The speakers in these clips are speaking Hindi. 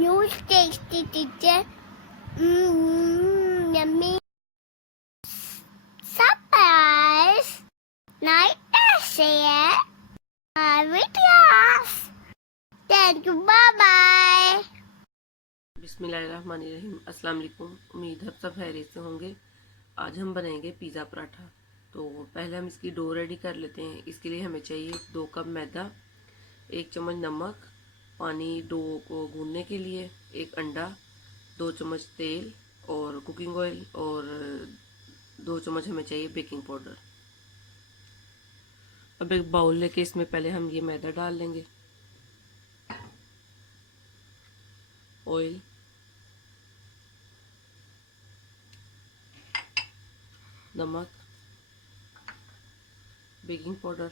Huge tasty teacher. Yummy. Surprise. Night share. Videos. Thank you. Bye bye. बिस्मिल्लाहिर्रहमानिर्रहीम। अस्सलाम वालेकुम। उम्मीद है सब खैरियत से होंगे। आज हम बनाएंगे पिज़्ज़ा पराठा। तो पहले हम इसकी डो रेडी कर लेते हैं। इसके लिए हमें चाहिए 2 कप मैदा, 1 चम्मच नमक, पानी डो को गूंदने के लिए, 1 अंडा, 2 चम्मच तेल और कुकिंग ऑयल और 2 चम्मच हमें चाहिए बेकिंग पाउडर। अब एक बाउल लेके इसमें पहले हम ये मैदा डाल लेंगे, ऑयल, नमक, बेकिंग पाउडर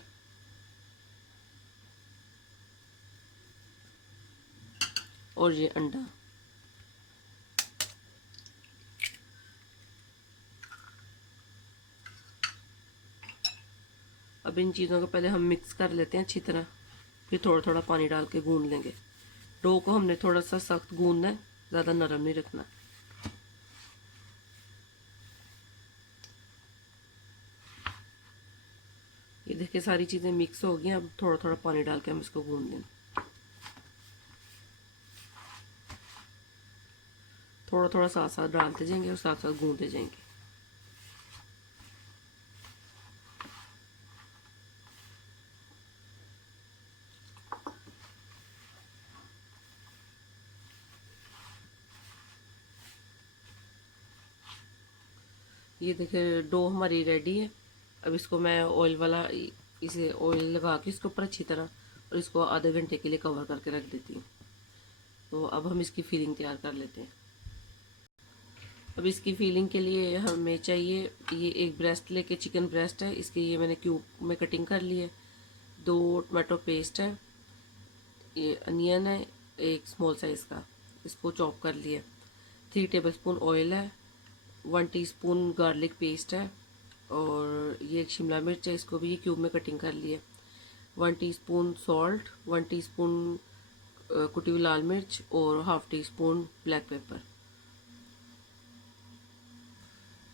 और ये अंडा। अब इन चीज़ों को पहले हम मिक्स कर लेते हैं अच्छी तरह, फिर थोड़ा थोड़ा पानी डाल के गूंद लेंगे। डो को हमने थोड़ा सा सख्त गूंदना है, ज़्यादा नरम नहीं रखना। ये देखिए सारी चीज़ें मिक्स हो गई। अब थोड़ा थोड़ा पानी डाल के हम इसको गूंद लेंगे। थोड़ा थोड़ा साथ साथ डालते जाएंगे और साथ साथ गूंदते जाएंगे। ये देखिए डो हमारी रेडी है। अब इसको मैं ऑयल वाला इसे ऑयल लगा के इसके ऊपर अच्छी तरह और इसको आधे घंटे के लिए कवर करके रख देती हूँ। तो अब हम इसकी फिलिंग तैयार कर लेते हैं। अब इसकी फिलिंग के लिए हमें चाहिए ये एक ब्रेस्ट लेके, चिकन ब्रेस्ट है, इसके ये मैंने क्यूब में कटिंग कर ली है। 2 टमाटो पेस्ट है, ये अनियन है एक स्मॉल साइज़ का, इसको चॉप कर लिया। 3 टेबलस्पून ऑयल है, 1 टीस्पून गार्लिक पेस्ट है और ये एक शिमला मिर्च है, इसको भी ये क्यूब में कटिंग कर लिया। 1 टीस्पून सॉल्ट, 1 टीस्पून कुटी हुई लाल मिर्च और half tea spoon black pepper.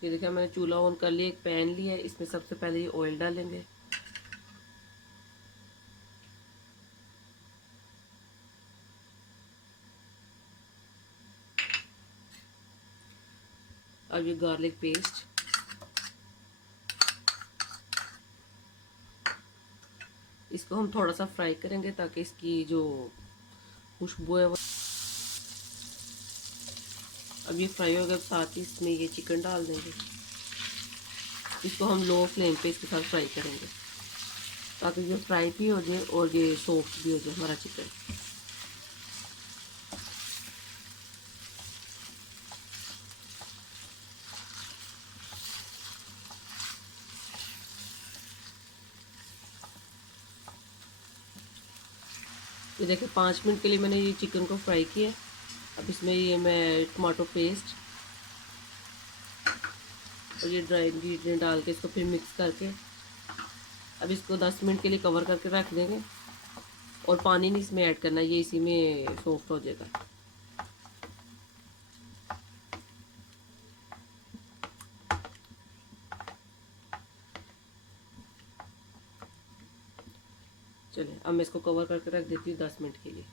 ये देखिए मैंने चूल्हा ऑन कर लिया, एक पैन लिया है, इसमें सबसे पहले ये ऑयल डालेंगे। अब ये गार्लिक पेस्ट, इसको हम थोड़ा सा फ्राई करेंगे ताकि इसकी जो खुशबू है वो। अब ये फ्राई हो गया, साथ ही इसमें ये चिकन डाल देंगे। इसको हम लो फ्लेम पे इसके साथ फ्राई करेंगे ताकि ये फ्राई भी हो जाए और ये सॉफ्ट भी हो जाए हमारा चिकन। ये देखिए 5 मिनट के लिए मैंने ये चिकन को फ्राई किया। अब इसमें ये मैं टमाटो पेस्ट और ये ड्राई इंग्रेडिएंट डाल के इसको फिर मिक्स करके अब इसको 10 मिनट के लिए कवर करके रख देंगे और पानी नहीं इसमें ऐड करना, ये इसी में सॉफ्ट हो जाएगा। चलिए अब मैं इसको कवर करके रख देती हूँ 10 मिनट के लिए।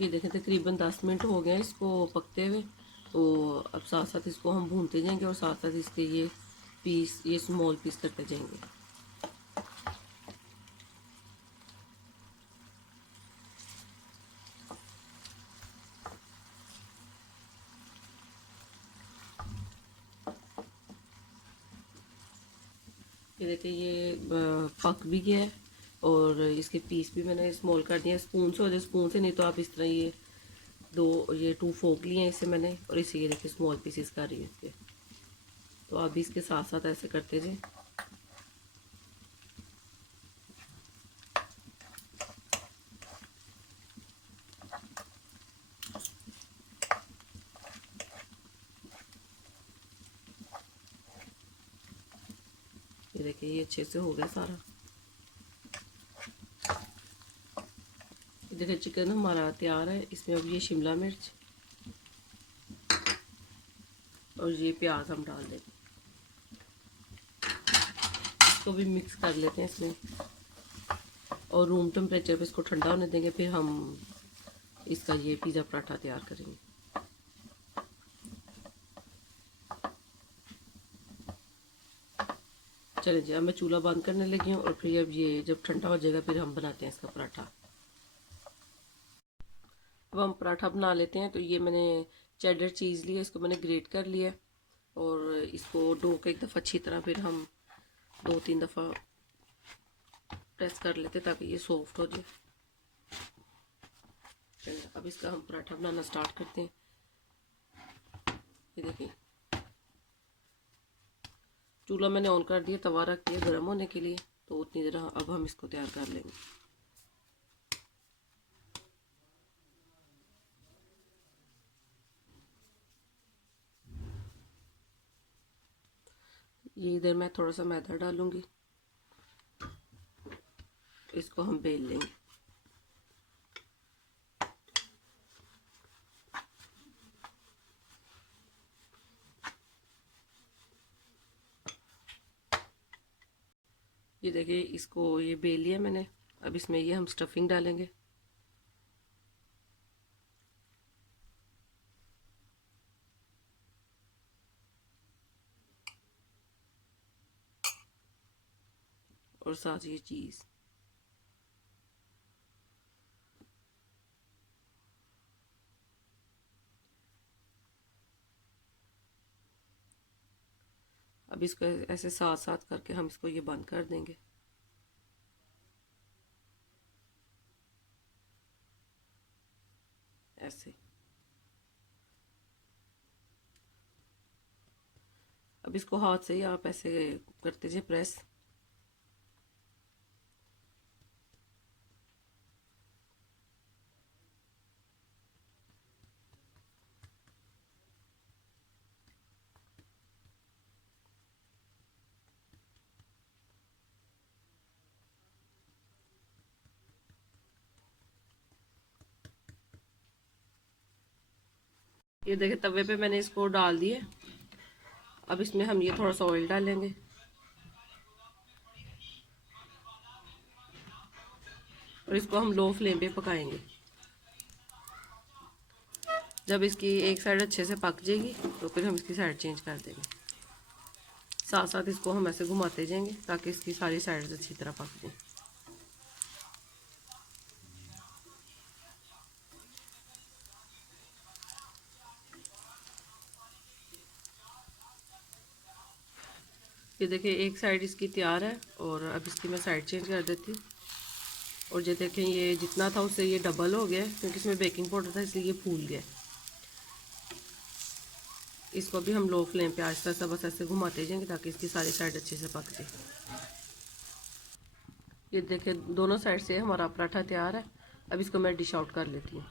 ये देखें तकरीबन 10 मिनट हो गए इसको पकते हुए। तो अब साथ साथ इसको हम भूनते जाएंगे और साथ साथ इसके ये पीस, ये स्मॉल पीस करते जाएंगे। ये देखिए ये पक भी गया है और इसके पीस भी मैंने स्मॉल कर दिए। स्पून से हो जाए, स्पून से नहीं तो आप इस तरह ये 2 फोक लिए हैं इसे मैंने और इसे ये देखिए स्मॉल पीसेस कर रही है इसके। तो आप भी इसके साथ साथ ऐसे करते जाए। ये देखिए ये अच्छे से हो गया सारा। देखिए चिकन हमारा तैयार है। इसमें अब ये शिमला मिर्च और ये प्याज हम डाल देंगे, इसको भी मिक्स कर लेते हैं इसमें और रूम टेम्परेचर पे इसको ठंडा होने देंगे। फिर हम इसका ये पिज़्ज़ा पराठा तैयार करेंगे। चलिए जी, अब मैं चूल्हा बंद करने लगी हूँ और फिर अब ये जब ठंडा हो जाएगा फिर हम बनाते हैं इसका पराठा। अब हम पराठा बना लेते हैं। तो ये मैंने चेडर चीज़ लिया, इसको मैंने ग्रेट कर लिया और इसको डो का एक दफ़ा अच्छी तरह फिर हम 2-3 दफ़ा प्रेस कर लेते ताकि ये सॉफ्ट हो जाए। चलिए अब इसका हम पराठा बनाना स्टार्ट करते हैं। ये देखिए चूल्हा मैंने ऑन कर दिया, तवा रख दिया गर्म होने के लिए। तो उतनी देर अब हम इसको तैयार कर लेंगे। ये इधर मैं थोड़ा सा मैदा डालूंगी, इसको हम बेल लेंगे। ये देखिए इसको ये बेल लिया मैंने। अब इसमें ये हम स्टफिंग डालेंगे। और साथ ये चीज़। अब इसको ऐसे साथ साथ करके हम इसको ये बंद कर देंगे। ऐसे अब इसको हाथ से ही आप ऐसे करते जाइए प्रेस। ये देखिए तवे पे मैंने इसको डाल दिए। अब इसमें हम ये थोड़ा सा ऑयल डालेंगे और इसको हम लो फ्लेम पे पकाएंगे। जब इसकी एक साइड अच्छे से पक जाएगी तो फिर हम इसकी साइड चेंज कर देंगे। साथ साथ इसको हम ऐसे घुमाते जाएंगे ताकि इसकी सारी साइड्स अच्छी तरह पक जाए। ये देखिए एक साइड इसकी तैयार है और अब इसकी मैं साइड चेंज कर देती हूँ। और ये देखें ये जितना था उससे ये डबल हो गया क्योंकि इसमें बेकिंग पाउडर था इसलिए ये फूल गया। इसको भी हम लो फ्लेम पे आहिस्ता आहिस्ता बस ऐसे घुमाते जाएंगे ताकि इसकी सारी साइड अच्छे से पक जाए। ये देखिए दोनों साइड से हमारा पराठा तैयार है। अब इसको मैं डिश आउट कर लेती हूँ।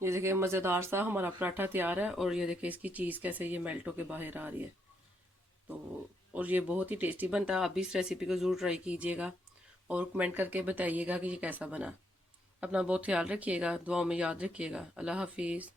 ये देखिए मज़ेदार सा हमारा पराठा तैयार है और ये देखिए इसकी चीज़ कैसे ये मेल्ट होके बाहर आ रही है। तो और ये बहुत ही टेस्टी बनता है। आप भी इस रेसिपी को ज़रूर ट्राई कीजिएगा और कमेंट करके बताइएगा कि ये कैसा बना। अपना बहुत ख्याल रखिएगा, दुआओं में याद रखिएगा। अल्लाह हाफिज़।